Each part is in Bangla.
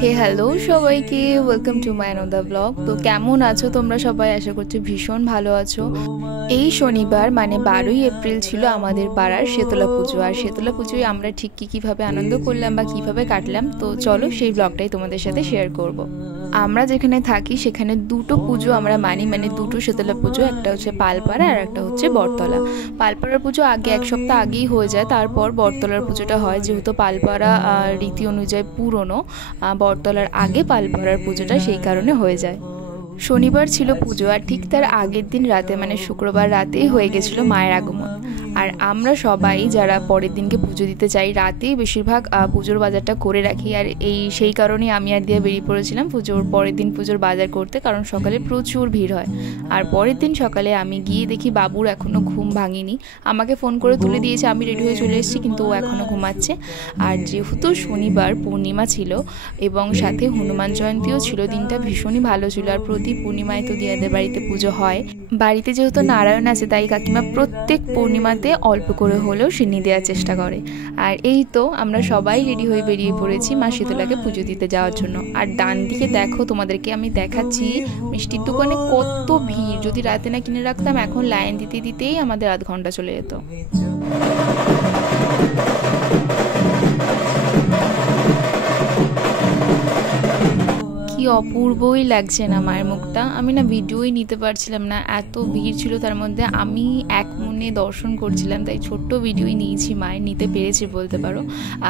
হে হ্যালো সবাইকে, welcome to my another blog. তো কেমন আছো তোমরা সবাই? আশা করছি ভীষণ ভালো আছো। এই শনিবার মানে 12ই এপ্রিল ছিল আমাদের পাড়ার শীতলা পুজো। আর শীতলা পুজোয় আমরা ঠিক কীভাবে আনন্দ করলাম বা কীভাবে কাটলাম, তো চলো সেই ব্লগটাই তোমাদের সাথে শেয়ার করব। আমরা যেখানে থাকি সেখানে দুটো পুজো আমরা মানি, মানে দুটো শীতলা পুজো, একটা হচ্ছে পালপাড়া আর একটা হচ্ছে বটতলা। পালপাড়ার পুজো আগে এক সপ্তাহ আগেই হয়ে যায়, তারপর বটতলার পুজোটা হয়। যেহেতু পালপাড়া রীতি অনুযায়ী পুরনো, বটতলার আগে পালপাড়ার পুজোটা সেই কারণে হয়ে যায়। শনিবার ছিল পুজো আর ঠিক তার আগের দিন রাতে মানে শুক্রবার রাতেই হয়ে গেছিলো মায়ের আগমন। আর আমরা সবাই যারা পরের দিনকে পুজো দিতে চাই রাতেই বেশিরভাগ পুজোর বাজারটা করে রাখি। আর সেই কারণেই আমি আর দিয়ে বেরিয়ে পড়েছিলাম পরের দিন পুজোর বাজার করতে, কারণ সকালে প্রচুর ভিড় হয়। আর পরের দিন সকালে আমি গিয়ে দেখি বাবুর এখনও ঘুম ভাঙেনি। আমাকে ফোন করে তুলে দিয়েছে, আমি রেডি হয়ে চলে এসেছি, কিন্তু ও এখনও ঘুমাচ্ছে। আর যেহেতু শনিবার পূর্ণিমা ছিল এবং সাথে হনুমান জয়ন্তীও ছিল, দিনটা ভীষণই ভালো ছিল। আর প্রতি পূর্ণিমায় তো দিয়াদের বাড়িতে পুজো হয়। বাড়িতে যেহেতু নারায়ণ আছে তাই কাকিমা প্রত্যেক পূর্ণিমাতে অল্প করে হলেও সিন্নি দেওয়ার চেষ্টা করে। আর এই তো আমরা সবাই রেডি হয়ে বেরিয়ে পড়েছি মা শীতলাকে পুজো দিতে যাওয়ার জন্য। আর ডান দিকে দেখো, তোমাদেরকে আমি দেখাচ্ছি মিষ্টির দোকানে কত ভিড়। যদি রাতে না কিনে রাখতাম এখন লাইন দিতে দিতেই আমাদের আধ ঘন্টা চলে যেত। কি অপূর্বই লাগছে না মায়ের মুখটা। আমি না ভিডিওই নিতে পারছিলাম না, এত ভিড় ছিল। তার মধ্যে আমি এক মনে দর্শন করছিলাম, তাই ছোট্ট ভিডিওই নিয়েছি মায়ের, নিতে পেরেছি বলতে পারো।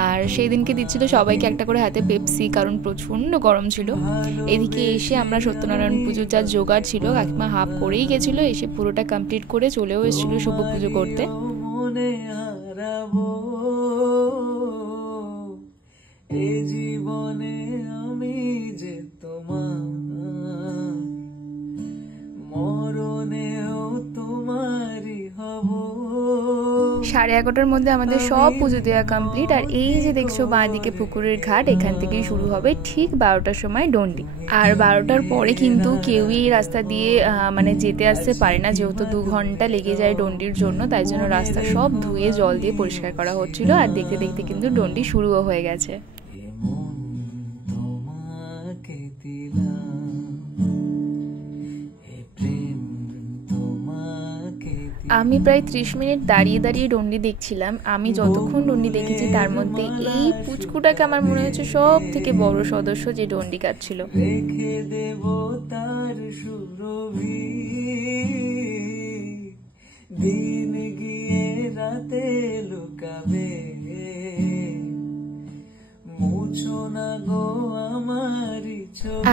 আর সেই দিনকে দিচ্ছিল সবাইকে একটা করে হাতে পেপসি, কারণ প্রচণ্ড গরম ছিল। এদিকে এসে আমরা সত্যনারায়ণ পুজোর যা জোগাড় ছিল কাকিমা হাফ করেই গেছিলো, এসে পুরোটা কমপ্লিট করে চলেও এসেছিলো শুভ পুজো করতে। জীবনে আমি যে তোমার মরণেও তোমারই হব। 11:30টার মধ্যে আমাদের সব পুজো দেওয়া কমপ্লিট। আর এই যে দেখছো বাঁ দিকে পুকুরের ঘাট, এখান থেকেই শুরু হবে ঠিক 12টার সময় ডন্ডি। আর 12টার পরে কিন্তু কেউই রাস্তা দিয়ে মানে যেতে আসতে পারে না, যেহেতু 2 ঘন্টা লেগে যায় ডন্ডির জন্য। তাই জন্য রাস্তা সব ধুয়ে জল দিয়ে পরিষ্কার করা হচ্ছিল। আর দেখতে দেখতে কিন্তু ডন্ডি শুরুও হয়ে গেছে। আমি প্রায় 30 মিনিট দাঁড়িয়ে দাঁড়িয়ে ডন্ডি দেখছিলাম। আমি যতক্ষণ ডন্ডি দেখেছি তার মধ্যে এই পুচকুটাকে আমার মনে হচ্ছে সব থেকে বড় সদস্য যে ডন্ডি কাটছিল। রেখে দেব তার সুরভি, দিন গিয়ে রাতে লুকাবে, মুছো না গো আমারি।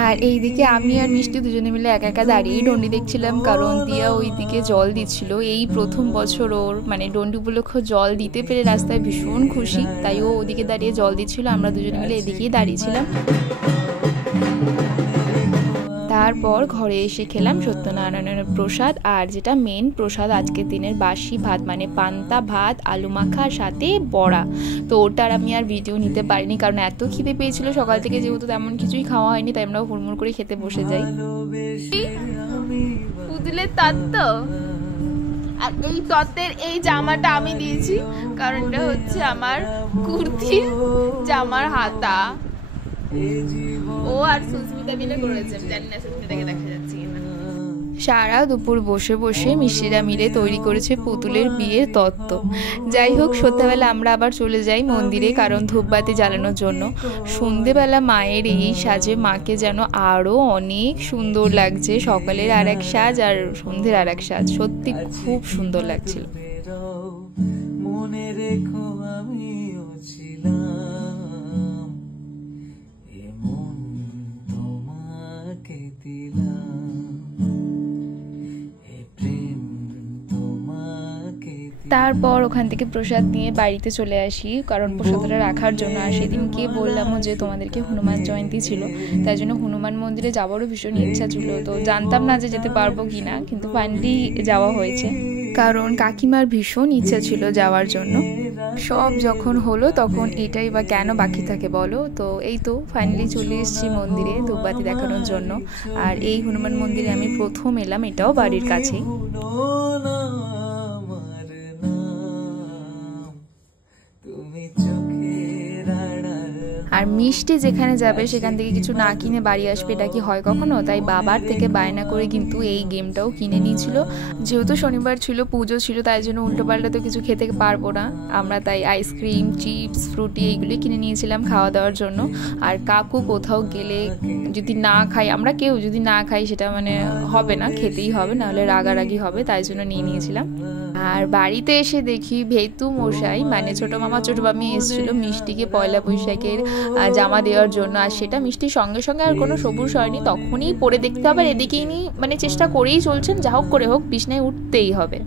আর এইদিকে আমি আর মিষ্টি দুজনে মিলে একা একা দাঁড়িয়ে ডন্ডি দেখছিলাম, কারণ দিয়া ওইদিকে জল দিচ্ছিল। এই প্রথম বছর ওর মানে ডন্ডি উপলক্ষে জল দিতে পেরে রাস্তায় ভীষণ খুশি, তাই ও ওদিকে দাঁড়িয়ে জল দিচ্ছিল, আমরা দুজনে মিলে এদিকেই দাঁড়িয়েছিলাম। তারপর ঘরে এসে খেলাম সত্যনারায়ণের প্রসাদ, আর যেটা মেন প্রসাদ আজকের দিনের বাসি ভাত, মানে পান্তা ভাত, আলু মাখা, সাথে বড়া। তো ওটার আমি আর ভিডিও নিতে পারিনি, কারণ এত খিদে পেয়েছিল সকাল থেকে, যেহেতু তেমন কিছুই খাওয়া হয়নি, তাই আমরা হুড়মুড় করে খেতে বসে যাই। পুতুলের তত্ত্ব, আর এই তত্ত্বের এই জামাটা আমি দিয়েছি, কারণ এটা হচ্ছে আমার কুর্তির জামার হাতা। ও আর সুস্মিতা মিলে করেছে, জানি না সুস্মিতাকে দেখা যাচ্ছে কিনা। সারা দুপুর বসে বসে মিষ্টিরা মিলে তৈরি করেছে পুতুলের বিয়ের তত্ত্ব। যাই হোক, সন্ধ্যাবেলা আমরা আবার চলে যাই মন্দিরে, কারণ ধূপবাতি জ্বালানোর জন্য। সন্ধেবেলা মায়ের এই সাজে মাকে যেন আরও অনেক সুন্দর লাগছে। সকালের আর এক সাজ আর সন্ধ্যের আর এক সাজ, সত্যি খুব সুন্দর লাগছিল। মনে রেখো আমিও ছিলাম, এমন তোমাকে দিলাম। তারপর ওখান থেকে প্রসাদ নিয়ে বাড়িতে চলে আসি, কারণ প্রসাদটা রাখার জন্য। আর সেদিনকে বললামও যে তোমাদেরকে হনুমান জয়ন্তী ছিল, তাই জন্য হনুমান মন্দিরে যাওয়ারও ভীষণ ইচ্ছা ছিল। তো জানতাম না যে যেতে পারবো কি না, কিন্তু ফাইনালি যাওয়া হয়েছে, কারণ কাকিমার ভীষণ ইচ্ছা ছিল যাওয়ার জন্য। সব যখন হলো তখন এটাই বা কেন বাকি থাকে বলো। তো এই তো ফাইনালি চলে এসেছি মন্দিরে ধূপবাতি দেখানোর জন্য। আর এই হনুমান মন্দিরে আমি প্রথম এলাম, এটাও বাড়ির কাছেই। আর মিষ্টি যেখানে যাবে সেখান থেকে কিছু না কিনে বাড়ি আসবে, এটা কি হয় কখনো? তাই বাবার থেকে বায়না করে কিন্তু এই গেমটাও কিনে নিয়েছিল। যেহেতু শনিবার ছিল, পুজো ছিল, তাই জন্য উল্টোপাল্টা তো কিছু খেতে পারবো না আমরা, তাই আইসক্রিম, চিপস, ফ্রুটি এইগুলি কিনে নিয়েছিলাম খাওয়া দাওয়ার জন্য। আর কাকু কোথাও গেলে যদি না খাই, আমরা কেউ যদি না খাই সেটা মানে হবে না, খেতেই হবে, নাহলে রাগারাগি হবে, তাই জন্য নিয়ে নিয়েছিলাম। আর বাড়িতে এসে দেখি ভেতু মশাই মানে ছোটো মামা ছোটো মামি এসেছিলো মিষ্টিকে পয়লা বৈশাখের জামা দেওয়ার জন্য। আর সেটা মিষ্টির সঙ্গে সঙ্গে আর কোনো সবুজ হয়নি, তখনই পরে দেখতে হবে, এদিকেই নিয়ে মানে চেষ্টা করেই চলছেন, যা হোক করে হোক বিছনায় উঠতেই হবে।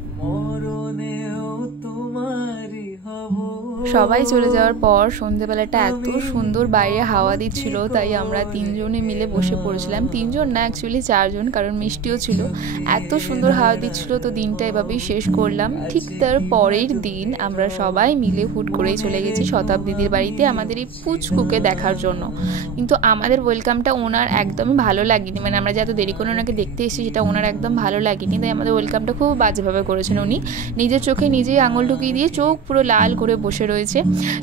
সবাই চলে যাওয়ার পর সন্ধেবেলাটা এত সুন্দর বাইরে হাওয়া দিচ্ছিল, তাই আমরা তিনজনে মিলে বসে পড়েছিলাম। তিনজন না, অ্যাকচুয়ালি চারজন, কারণ মিষ্টিও ছিল। এত সুন্দর হাওয়া দিচ্ছিল, তো দিনটা এভাবেই শেষ করলাম। ঠিক তার পরের দিন আমরা সবাই মিলে হুট করেই চলে গেছি শতাব্দীদের বাড়িতে আমাদের এই পুচকুকে দেখার জন্য। কিন্তু আমাদের ওয়েলকামটা ওনার একদমই ভালো লাগেনি, মানে আমরা যে এত দেরি করে ওনাকে দেখতে এসেছি সেটা ওনার একদম ভালো লাগেনি, তাই আমাদের ওয়েলকামটা খুব বাজেভাবে করেছেন উনি। নিজের চোখে নিজেই আঙুল ঢুকিয়ে দিয়ে চোখ পুরো লাল করে বসে রয়েছে,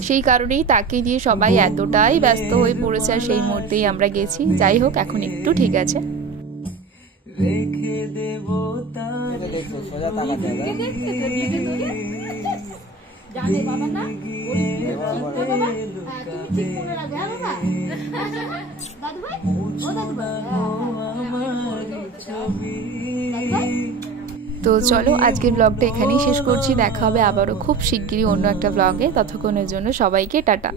সেই কারণেই তাকে নিয়ে সবাই এতটাই ব্যস্ত হয়ে পড়েছে। আর সেই মুহূর্তেই আমরা গেছি। যাই হোক, এখন একটু ঠিক আছে। তো চলো আজকের ব্লগটা এখানেই শেষ করছি। দেখা হবে আবারও খুব শিগগিরই অন্য একটা ব্লগে। ততক্ষণের জন্য সবাইকে টাটা।